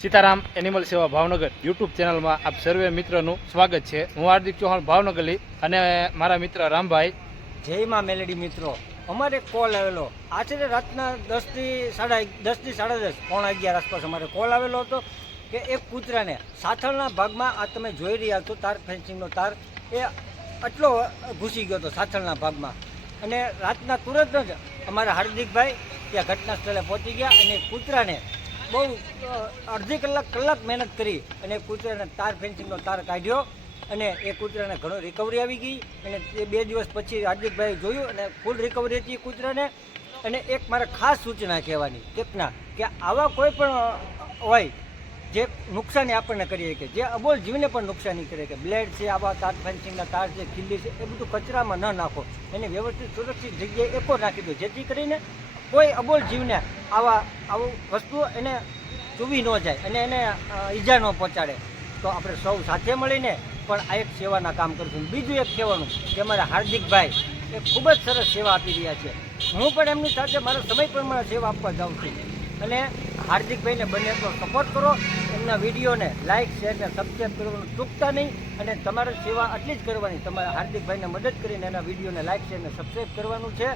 Sitaram animal સેવા Bhavnagar YouTube ચેનલમાં આપ સર્વે મિત્રોનું સ્વાગત છે। હું હાર્દિક ચૌહાણ ભાવનગરથી અને મારા મિત્ર રામભાઈ। જય માં મેલેડી મિત્રો, અમારે કોલ આવેલો આજે રાતના 10 થી 10:30 પોણા 11 આસપાસ અમારે કોલ આવેલો હતો કે એક કૂતરાને સાથળના ભાગમાં આ તમે જોઈ રહ્યા છો તાર ફેન્સિંગનો તાર એ આટલો ઘૂસી ગયો હતો સાથળના ભાગમાં અને રાતના તુરંત જ અમારા હાર્દિકભાઈ ત્યાં ઘટના સ્થળે પહોંચી ગયા અને કૂતરાને બહુ અડધી કલાક મહેનત કરી અને કૂતરાને તાર ફેન્સિંગનો તાર કાઢ્યો અને એ કૂતરાને ઘણો રિકવરી આવી ગઈ અને એ 2 દિવસ પછી હાર્દિકભાઈ જોયું અને ફૂલ રિકવરી હતી કૂતરાને। અને એક મારે ખાસ સૂચના કહેવાની કે આવા કોઈ પણ હોય જે નુકસાની આપણને કરી શકે, જે અબોલ જીવને પણ નુકસાની કરે કે બ્લેડ છે, આવા તાર ફેન્સિંગના તાર છે, ખીલ્લી છે, એ બધું કચરામાં ન નાખો, એને વ્યવસ્થિત સુરક્ષિત જગ્યાએ એકો નાખી દો જેથી કરીને કોઈ અબોલ જીવને આવું વસ્તુ એને ચૂવી ન જાય અને એને ઈજા ન પહોંચાડે। તો આપણે સૌ સાથે મળીને પણ આ એક સેવાના કામ કરશું। બીજું એક કહેવાનું કે અમારા હાર્દિકભાઈ એ ખૂબ જ સરસ સેવા આપી રહ્યા છે, હું પણ એમની સાથે મારો સમય પ્રમાણે સેવા આપવા જાઉં છું અને હાર્દિકભાઈને બંને તો સપોર્ટ કરો, એમના વિડીયોને લાઇક શેર ને સબસ્ક્રાઈબ કરવાનું ચૂકતા નહીં અને તમારે સેવા આટલી જ કરવાની, તમારે હાર્દિકભાઈને મદદ કરીને એના વિડીયોને લાઇક શેર ને સબસ્ક્રાઈબ કરવાનું છે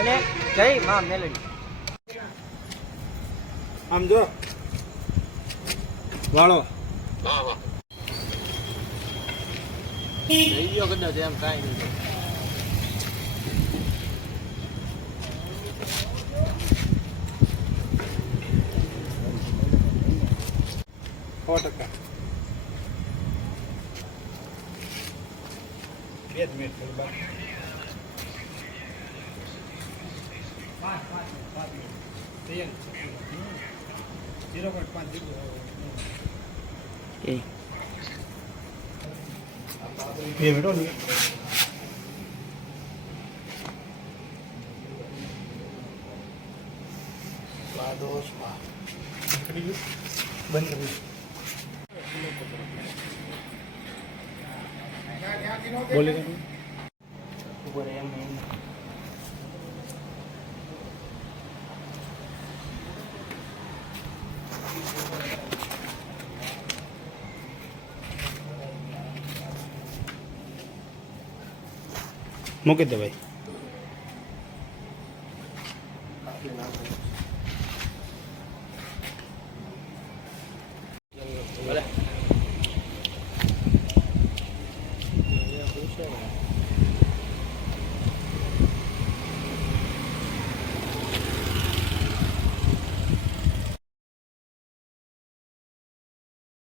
અને જય માં મેલેડી। આમ જો વાળો થઈ ગયો કદાચ એમ કાંઈ નહીં। બોલે મૂકી દે ભાઈ।